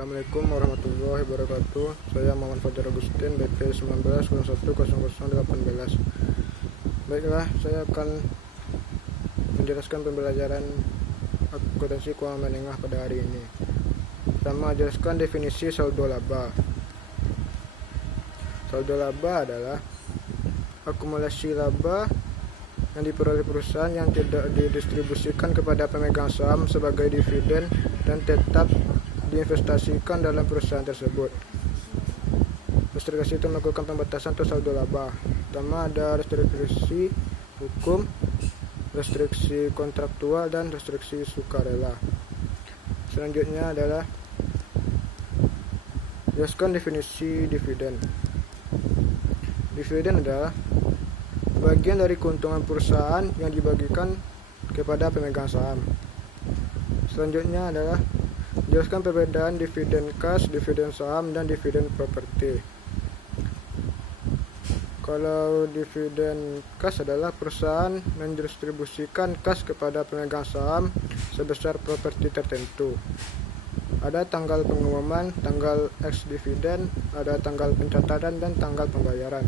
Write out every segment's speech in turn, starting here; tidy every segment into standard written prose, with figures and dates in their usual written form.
Assalamualaikum warahmatullahi wabarakatuh. Saya Muhammad Fajar Agustin, BP 19010118. Baiklah, saya akan menjelaskan pembelajaran akuntansi keuangan menengah pada hari ini. Pertama, jelaskan definisi saldo laba. Saldo laba adalah akumulasi laba yang diperoleh perusahaan yang tidak didistribusikan kepada pemegang saham sebagai dividen dan tetap diinvestasikan dalam perusahaan tersebut. Restriksi itu melakukan pembatasan atau saldo laba. Pertama ada restriksi hukum, restriksi kontraktual, dan restriksi sukarela. Selanjutnya adalah jelaskan definisi dividen. Dividen adalah bagian dari keuntungan perusahaan yang dibagikan kepada pemegang saham. Selanjutnya adalah jelaskan perbedaan dividen kas, dividen saham, dan dividen properti. Kalau dividen kas adalah perusahaan mendistribusikan kas kepada pemegang saham sebesar properti tertentu. Ada tanggal pengumuman, tanggal ex dividen, ada tanggal pencatatan, dan tanggal pembayaran.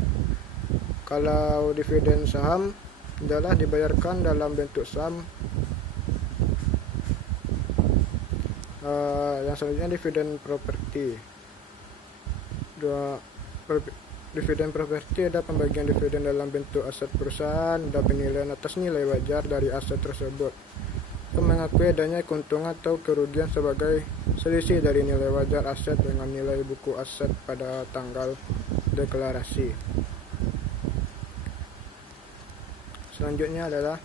Kalau dividen saham adalah dibayarkan dalam bentuk saham. Yang selanjutnya dividen properti. Dividen properti ada pembagian dividen dalam bentuk aset perusahaan dan penilaian atas nilai wajar dari aset tersebut. Mengakui adanya keuntungan atau kerugian sebagai selisih dari nilai wajar aset dengan nilai buku aset pada tanggal deklarasi. Selanjutnya adalah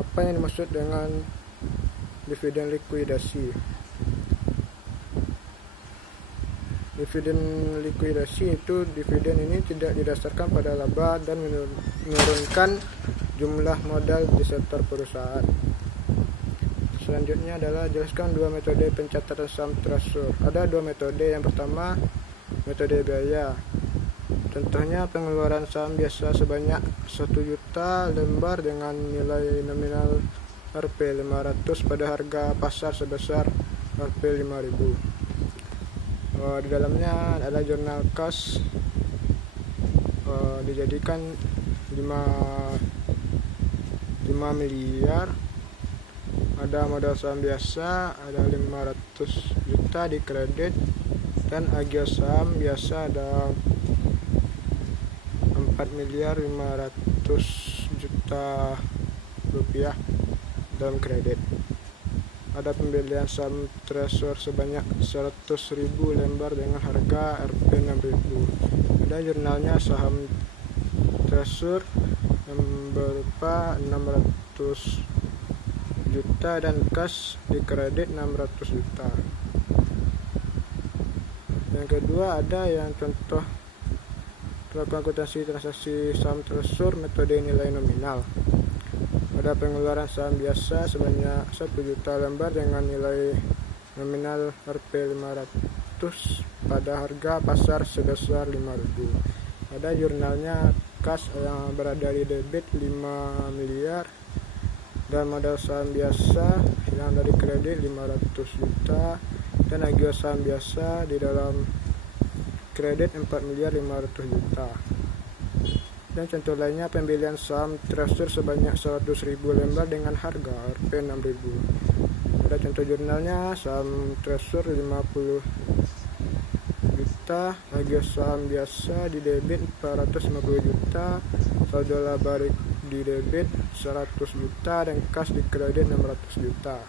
apa yang dimaksud dengan dividen likuidasi. Dividen likuidasi itu dividen ini tidak didasarkan pada laba dan menurunkan jumlah modal di sektor perusahaan. Selanjutnya adalah jelaskan dua metode pencatatan saham transfer. Ada dua metode. Yang pertama, metode biaya. Contohnya pengeluaran saham biasa sebanyak 1 juta lembar dengan nilai nominal Rp500 pada harga pasar sebesar Rp5.000. Di dalamnya ada jurnal kas, dijadikan 5 miliar. Ada modal saham biasa, ada 500 juta di kredit, dan agio saham biasa ada 4.500.000.000 rupiah dalam kredit. Ada pembelian saham treasury sebanyak 100.000 lembar dengan harga Rp6.000. Ada jurnalnya saham treasury yang berupa 600 juta dan kas di kredit 600 juta. Yang kedua ada yang contoh pelaku akuntansi transaksi saham treasury metode nilai nominal. Ada pengeluaran saham biasa sebanyak 1 juta lembar dengan nilai nominal Rp500 pada harga pasar sebesar Rp5.000. Ada jurnalnya kas yang berada di debit 5 miliar dan modal saham biasa yang dari kredit 500 juta dan agio saham biasa di dalam kredit 4.500.000. Dan contoh lainnya pembelian saham treasury sebanyak 100.000 lembar dengan harga Rp6.000. Ada contoh jurnalnya saham treasury 50 juta, agio saham biasa di debit 450 juta, saldo laba di debit 100 juta, dan kas di kredit 600 juta.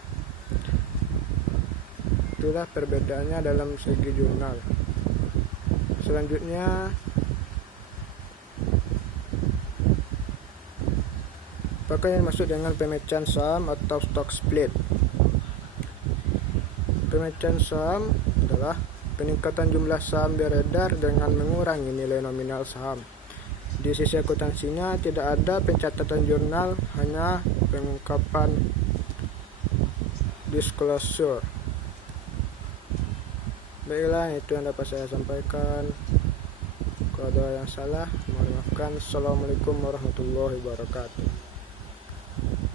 Itulah perbedaannya dalam segi jurnal. Selanjutnya apa yang dimaksud dengan pemecahan saham atau stock split? Pemecahan saham adalah peningkatan jumlah saham beredar dengan mengurangi nilai nominal saham. Di sisi akuntansinya tidak ada pencatatan jurnal, hanya pengungkapan disclosure. Baiklah, itu yang dapat saya sampaikan. Kalau ada yang salah, mohon maafkan. Assalamualaikum warahmatullahi wabarakatuh.